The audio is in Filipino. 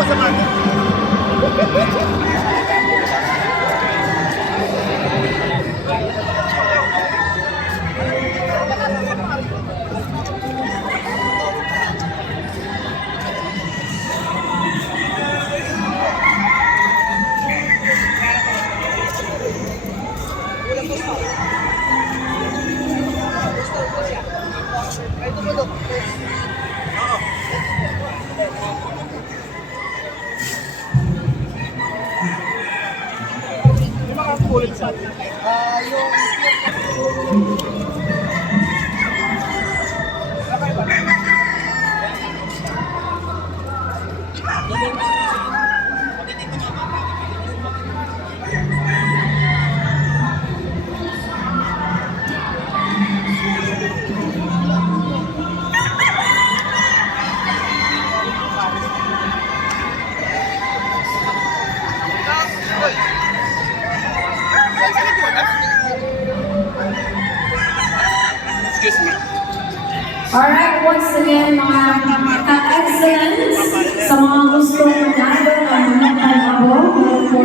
pa sa market. Kulit sa atin. Excuse me. Alright, once again, mga ka-excellence, sa mga gustong nandun